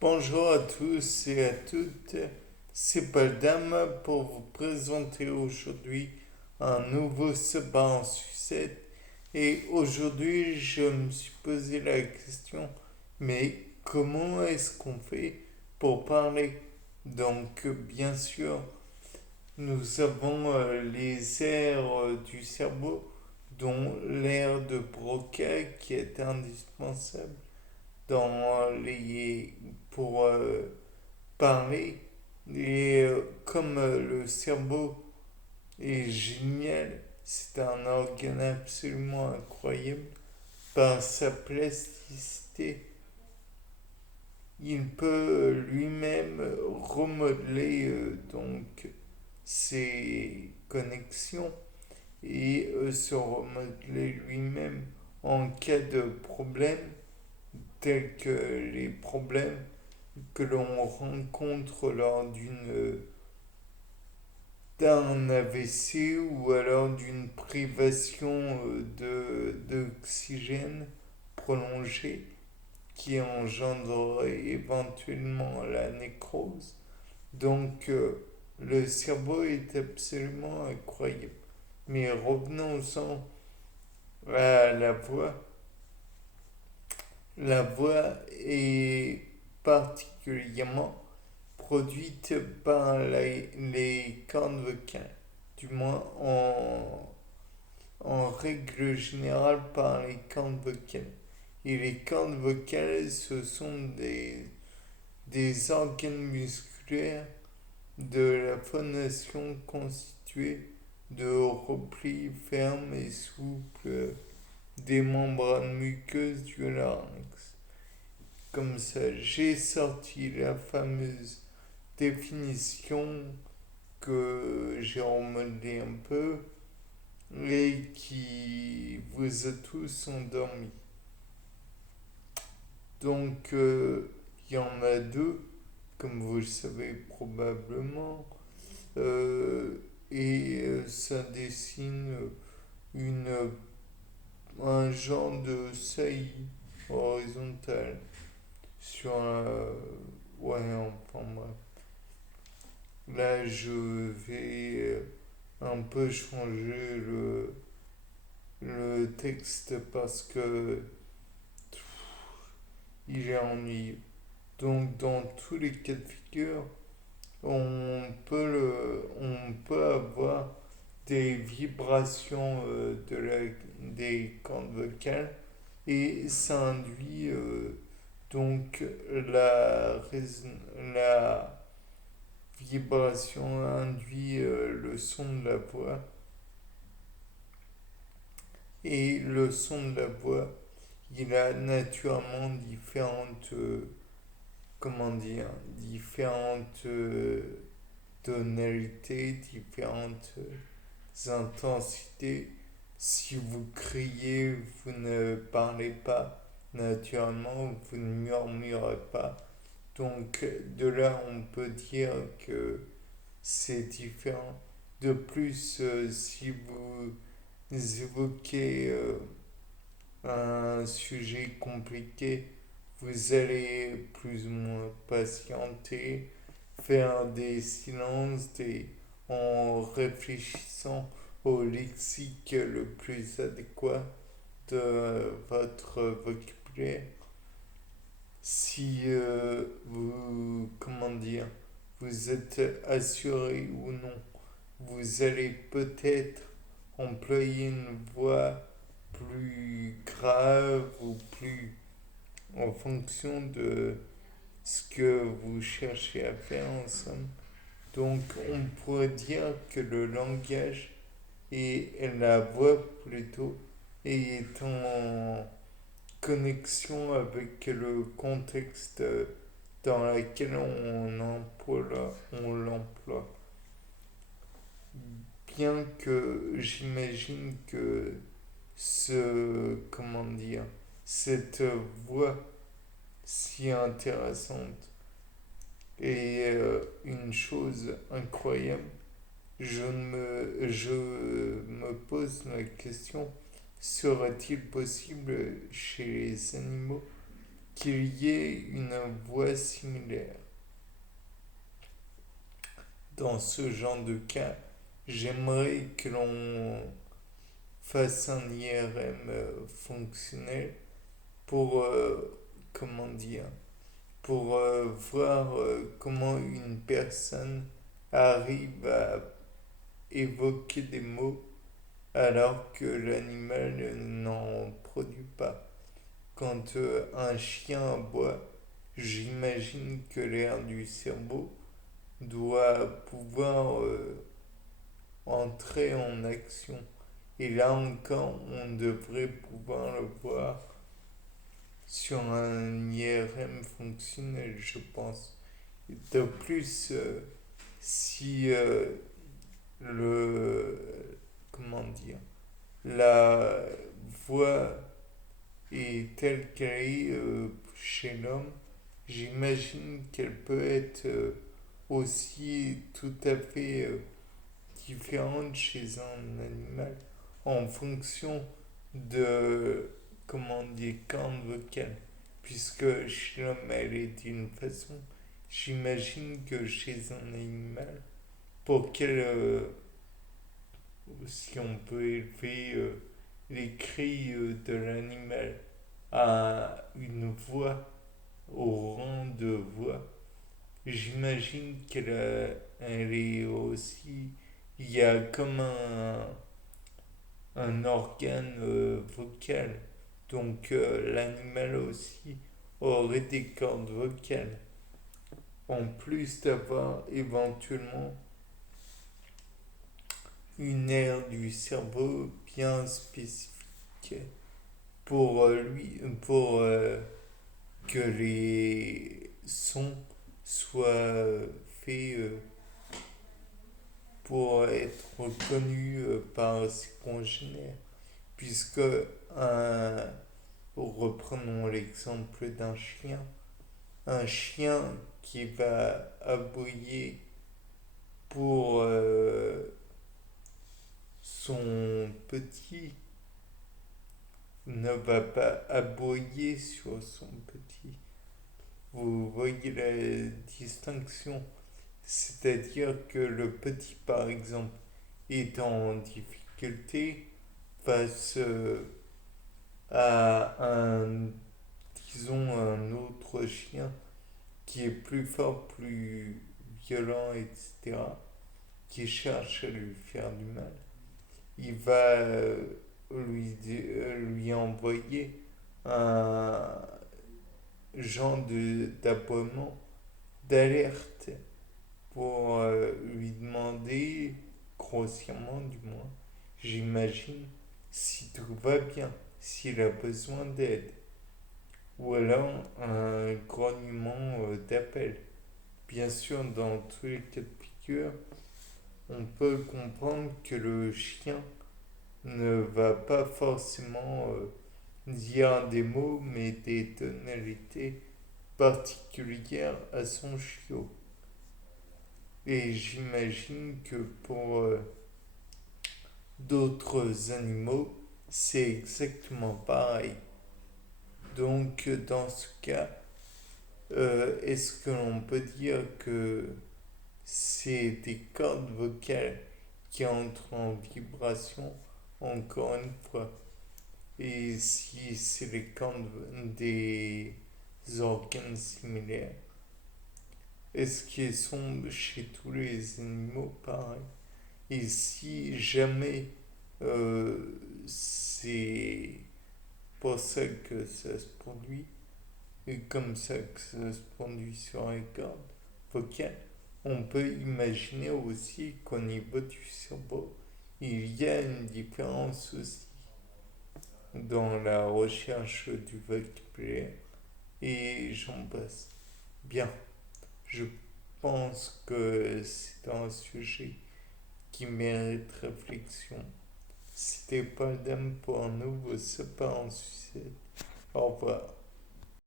Bonjour à tous et à toutes, c'est Baldam pour vous présenter aujourd'hui un nouveau sabbat en sucette. Et aujourd'hui, je me suis posé la question, mais comment est-ce qu'on fait pour parler? Donc, bien sûr, nous avons les aires du cerveau, dont l'aire de Broca qui est indispensable pour parler. Et comme le cerveau est génial, c'est un organe absolument incroyable. Par sa plasticité, il peut lui-même remodeler donc ses connexions et se remodeler lui-même en cas de problème, tels que les problèmes que l'on rencontre lors d'un AVC ou alors d'une privation d'oxygène prolongée qui engendrerait éventuellement la nécrose. Donc le cerveau est absolument incroyable. Mais revenons-en à la voix. La voix est particulièrement produite par les cordes vocales, du moins en règle générale par les cordes vocales. Et les cordes vocales, ce sont des organes musculaires de la phonation constitués de replis fermes et souples des membranes muqueuses du larynx. Comme ça, j'ai sorti la fameuse définition que j'ai remodelée un peu et qui vous a tous endormis. Donc, il y en a deux, comme vous le savez probablement, euh, et ça dessine une, un genre de saillie horizontale sur un... ouais, enfin bref. Là, je vais un peu changer le texte parce que il est ennuyeux. Donc, dans tous les cas de figure, on peut avoir des vibrations des cordes vocales et ça induit donc la vibration induit le son de la voix et le son de la voix il a naturellement différentes comment dire différentes tonalités, différentes intensités. Si vous criez, vous ne parlez pas naturellement, vous ne murmurez pas. Donc de là, on peut dire que c'est différent. De plus, si vous évoquez un sujet compliqué, vous allez plus ou moins patienter, faire des silences en réfléchissant au lexique le plus adéquat de votre vocabulaire. Si comment dire, vous êtes assuré ou non, vous allez peut-être employer une voix plus grave ou plus en fonction de ce que vous cherchez à faire en somme. Donc on pourrait dire que le langage et la voix plutôt est en connexion avec le contexte dans lequel on l'emploie. Bien que j'imagine que comment dire, cette voix si intéressante est une chose incroyable, je me pose la question, serait-il possible chez les animaux qu'il y ait une voix similaire. Dans ce genre de cas, j'aimerais que l'on fasse un IRM fonctionnel pour, comment dire, pour voir comment une personne arrive à évoquer des mots alors que l'animal n'en produit pas. Quand un chien aboie, j'imagine que l'air du cerveau doit pouvoir entrer en action. Et là encore, on devrait pouvoir le voir sur un IRM fonctionnel, je pense. De plus, si le, comment dire, la voix est telle qu'elle est chez l'homme, j'imagine qu'elle peut être aussi tout à fait différente chez un animal en fonction de, comment dire, cordes vocales. Puisque chez l'homme elle est d'une façon, j'imagine que chez un animal, pour qu'elle, si on peut élever les cris de l'animal à une voix, au rang de voix, j'imagine elle est aussi, il y a comme un organe vocal. Donc l'animal aussi aurait des cordes vocales. En plus d'avoir éventuellement une aire du cerveau bien spécifique pour que les sons soient faits pour être reconnus par ses congénères. Puisque, reprenons l'exemple un chien qui va aboyer pour son petit ne va pas aboyer sur son petit. Vous voyez la distinction. C'est-à-dire que le petit, par exemple, est en difficulté face à disons, un autre chien qui est plus fort, plus violent, etc., qui cherche à lui faire du mal. Il va lui envoyer un genre d'aboiement, d'alerte pour lui demander, grossièrement du moins, j'imagine, si tout va bien, s'il a besoin d'aide. Ou alors un grognement d'appel. Bien sûr, dans tous les cas de figure, on peut comprendre que le chien ne va pas forcément dire des mots, mais des tonalités particulières à son chiot. Et j'imagine que pour d'autres animaux, c'est exactement pareil. Donc, dans ce cas, est-ce que l'on peut dire que c'est des cordes vocales qui entrent en vibration, encore une fois? Et si c'est les cordes des organes similaires, est-ce qu'ils sont chez tous les animaux pareil? Et si jamais c'est pour ça que ça se produit, et comme ça que ça se produit sur les cordes vocales, on peut imaginer aussi qu'au niveau du cerveau, il y a une différence aussi dans la recherche du vocabulaire et j'en passe. Bien, je pense que c'est un sujet qui mérite réflexion. C'était pas d'âme pour un nouveau sapin en sucette. Au revoir.